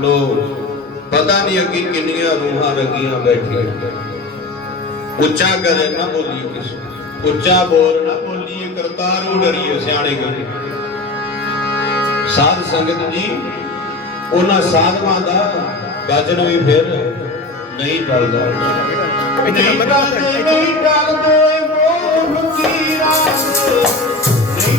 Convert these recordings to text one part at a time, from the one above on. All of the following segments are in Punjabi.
ਲੋ ਪਤਾ ਨਹੀਂ ਅੱਗੇ ਕਿੰਨੀਆਂ ਰੂਹਾਂ ਰਗੀਆਂ ਬੈਠੀਆਂ। ਉੱਚਾ ਕਰੇ ਨਾ ਬੋਲੀ ਕਿਸ ਉੱਚਾ ਬੋਲ ਨਾ ਬੋਲੀਏ ਕਰਤਾਰੂ ਡਰੀਏ ਸਿਆਣੇ ਕਰੇ ਸਾਧ ਸੰਗਤ ਜੀ ਉਹਨਾਂ ਸਾਧਵਾਂ ਦਾ ਗਾਜਨ ਵੀ ਫਿਰ ਨਹੀਂ ਟਲਦਾ। ਨਹੀਂ ਨਹੀਂ ਟਲਦੇ ਮੋਹ ਫਕੀਰਾਂ ਨਹੀਂ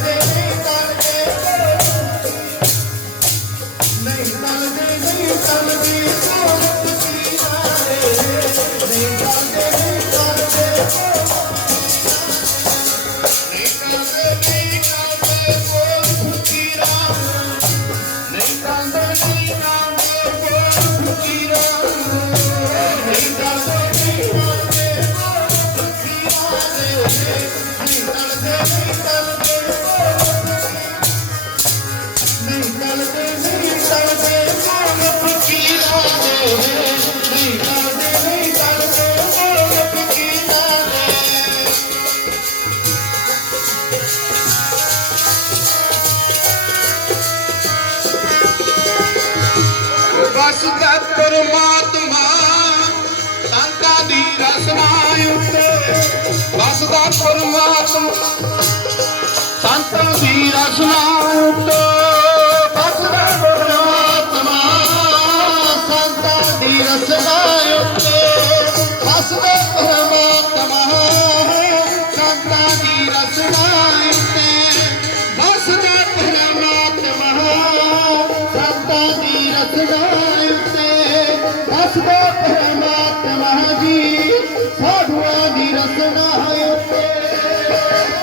ਪਰਮਾਤਮਾ ਸੰਤਾਂ ਦੀ ਰਸਨਾ ਉੱਤੇ ਵਸਦਾ ਪਰਮਾਤਮਾ ਸੰਤਾਂ ਦੀ ਰਸਨਾ ਉੱਤੇ ਹੱਸਦਾ ਪਰਮਾਤਮਾ ਜੀ। ਸਾਧੂਆਂ ਦੀ ਰਸਨਾ ਹੈ ਉੱਤੇ।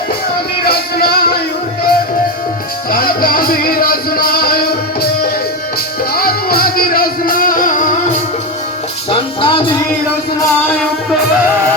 ਸਾਧੂਆਂ ਦੀ ਰਸਨਾ ਹੈ ਉੱਤੇ। ਸਾਧੂਆਂ ਦੀ ਰਸਨਾ ਹੈ ਉੱਤੇ। ਸਾਧੂਆਂ ਦੀ ਰਸਨਾ। ਸੰਤਾਂ ਦੀ ਰਸਨਾ ਹੈ ਉੱਤੇ।